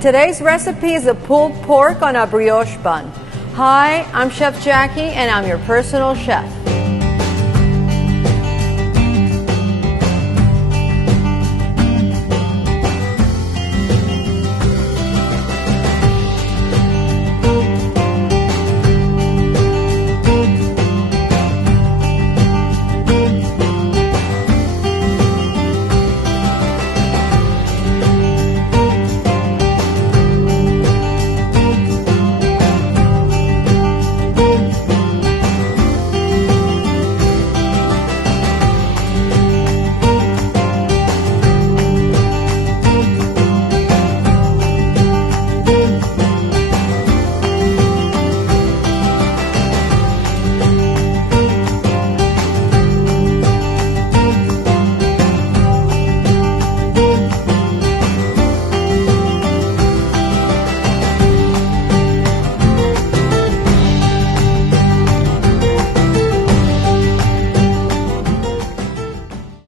Today's recipe is a pulled pork on a brioche bun. Hi, I'm Chef Jackie and I'm your personal chef.